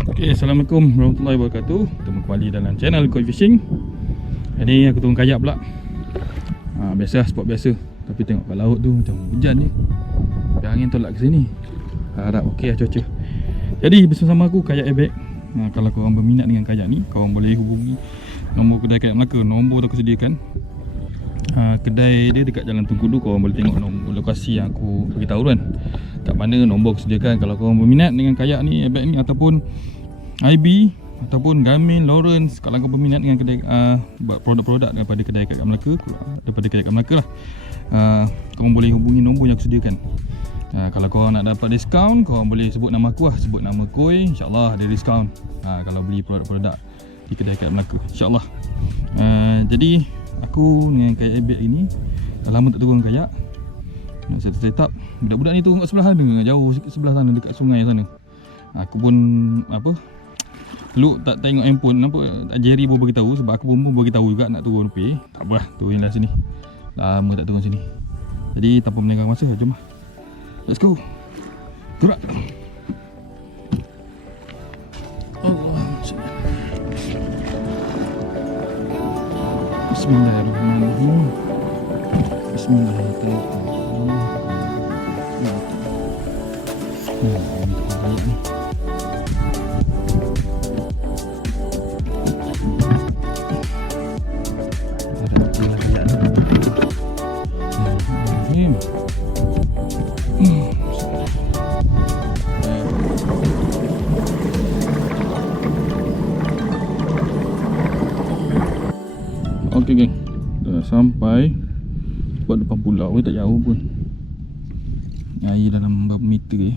Okay, Assalamualaikum warahmatullahi wabarakatuh. Bertemu kembali dalam channel Koi Fishing. Hari ni aku turun kayak pula. Biasa, spot biasa. Tapi tengok kat laut tu macam hujan ni. Tapi angin tolak ke sini. Harap okey lah cuaca. Jadi bersama aku Kayak Airbag. Kalau korang berminat dengan kayak ni, korang boleh hubungi nombor kedai Kayak Melaka. Nombor aku sediakan. Kedai dia dekat Jalan Tengkudu. Korang boleh tengok nombor lokasi yang aku beritahu kan, kat mana nombor aku sediakan. Kalau korang berminat dengan kayak ni, airbag ni, ataupun IB ataupun Garmin, Lawrence, kalau kau berminat dengan kedai produk-produk daripada kedai Kayak Melaka, daripada kedai Kayak Melaka lah, korang boleh hubungi nombor yang aku sediakan. Kalau korang nak dapat diskaun, korang boleh sebut nama aku lah, sebut nama Koi, insyaAllah ada diskaun kalau beli produk-produk di kedai Kayak Melaka, insyaAllah. Jadi aku dengan Kayak Airbag ini dah lama tak turun kayak. Nak set up. Budak-budak ni turun kat sebelah sana, jauh sikit sebelah sana, dekat sungai sana. Aku pun tak tengok handphone, nampak Jerry pun beritahu, sebab aku pun beritahu juga nak turun pay. Tak apa lah, turunlah sini. Lama tak turun sini. Jadi tanpa melenggang masa, jom lah. Let's go. Gerak. Allah. Bismillahirrahmanirrahim. Bismillahirrahmanirrahim. Okey geng, dah sampai buat depan pulau, tak jauh pun. Air dalam berapa meter ya,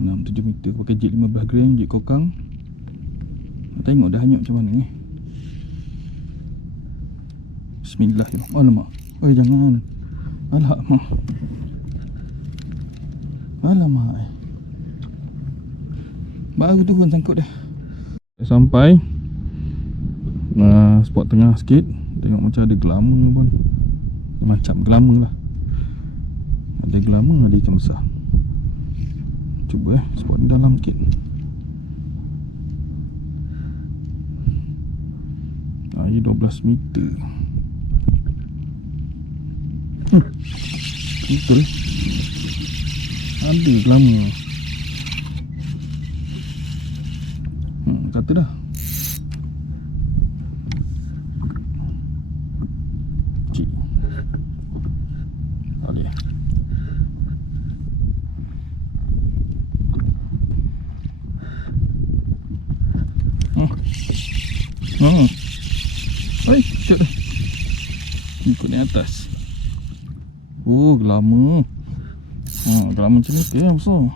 6-7 meter. Pakai jig 15 gram, jig kokang. Tengok dah hanyut macam mana ni. Bismillahirrahmanirrahim. Alamak, oi jangan. Alamak. Alamak. Baru turun sangkut dah. Sampai spot tengah sikit. Tengok macam ada gelama pun. Macam gelama lah. Ada gelama, ada ikan besar. Cuba spot ni dalam sikit. Air 12 meter. Betul. Ada gelama. Kata dah. Cik. Boleh. Oi, cek dah. Ikut ni atas. Oh, gelama. Gelama macam ni ke yang besar.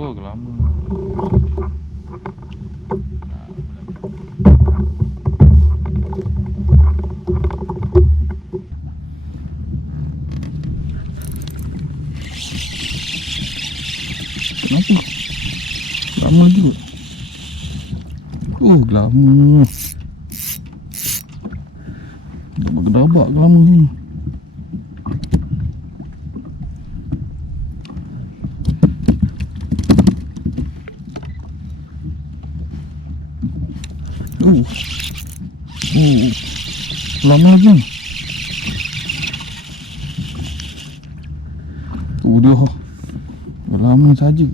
Oh, gelama. Kenapa? Lama lagi kot. Oh, gelama. Dabak-dabak gelama ni. Lama lagi. Dia lama saja.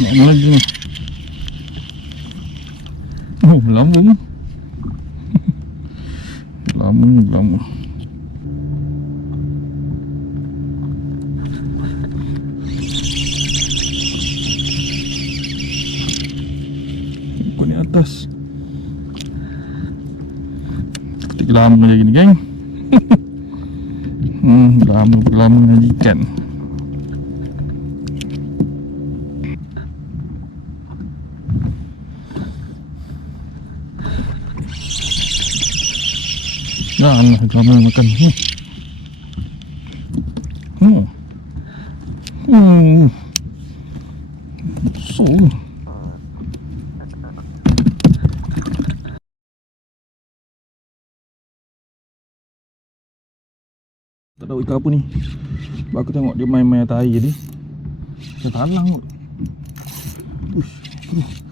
Lama lagi ni. Oh, lama. Lama. Ikut ni atas. Ketik lama lagi ni geng. lama dengan ikan. Lama makan. So tak tahu ikan apa ni. Sebab aku tengok dia main-main atas air ni. Dia talang kot. Uish, terus.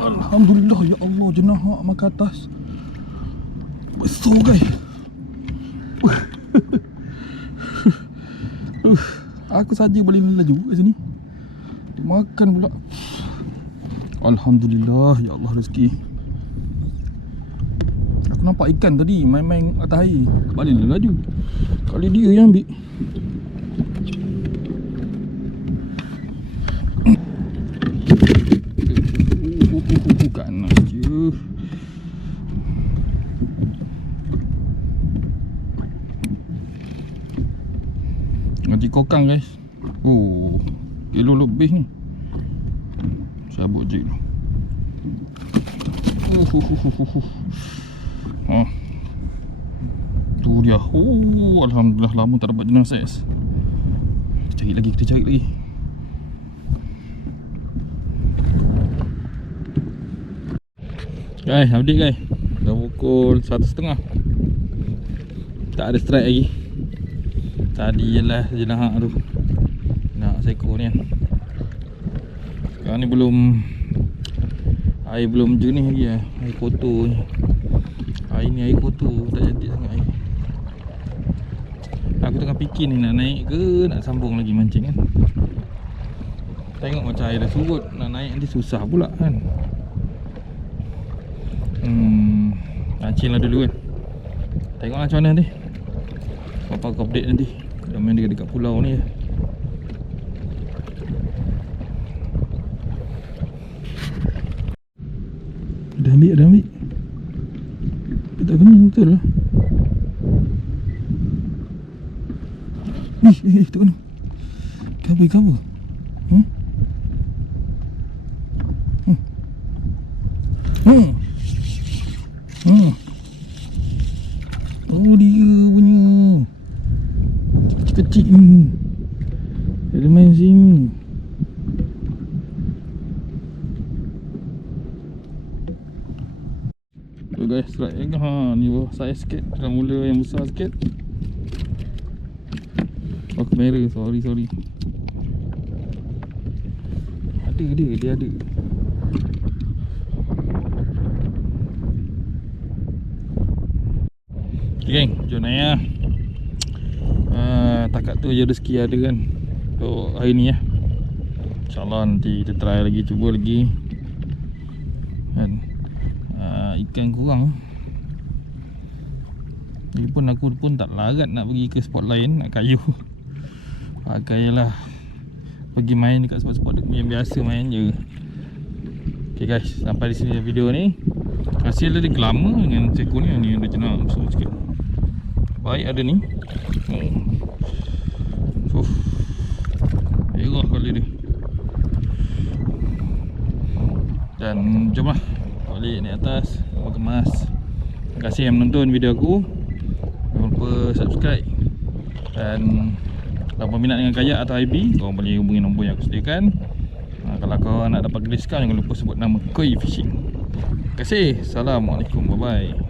Alhamdulillah, ya Allah, jenah hak makan atas. Besar guys. Aku saja boleh laju kat sini. Dia makan pula. Alhamdulillah, ya Allah rezeki. Aku nampak ikan tadi main-main atas air. Balik laju. Kali dia yang ambil. Kanan je. Ngaji kokang guys. Kilo lebih ni. Sabut je tu. Tu dia. Alhamdulillah lama tak dapat jenang saiz. Kita cari lagi. Guys, update guys. Dah pukul 1:30. Tak ada strike lagi. Tadi jelah jenah tu. Nak seekor ni kan. Sekarang ni belum, air belum jernih lagi lah. Air kotor ni. Air ni air kotor, tak cantik sangat air. Aku tengah fikir ni nak naik ke nak sambung lagi mancing kan. Tengok macam air dah surut, nak naik nanti susah pula kan. Mancing lah dulu kan. Tengoklah macam mana nanti. Apa aku update nanti. Dah main dekat pulau ni je. Dah ambil. Tapi tak kena betul lah. Tak kena. Ikan apa? Oh dia punya kecil-kecil ni. Dia main sini. Tu guys, strike lagi. Ni bawah saiz sikit. Dah mula yang besar sikit. Oh kamera, sorry. Dia ada. Okay geng, jom naik lah. Takat tu je rezeki ada kan untuk hari ni ya. InsyaAllah nanti kita try lagi, cuba lagi kan. Ikan kurang. Jadi pun aku pun tak larat nak pergi ke spot lain, nak kayu. Pakailah pergi main dekat spot-spot yang biasa main je. Okay guys, sampai di sini video ni. Hasil dia lama dengan seekor ni. Ni ada jenang besar sikit. Baik ada ni. Merah kali dia. Dan jomlah balik naik atas, kemas. Terima kasih yang menonton video aku. Jangan lupa subscribe. Dan kalau berminat dengan kayak atau IB, korang boleh hubungi nombor yang aku sediakan. Kalau kau nak dapat diskaun, jangan lupa sebut nama Koi Fishing. Terima kasih. Assalamualaikum. Bye bye.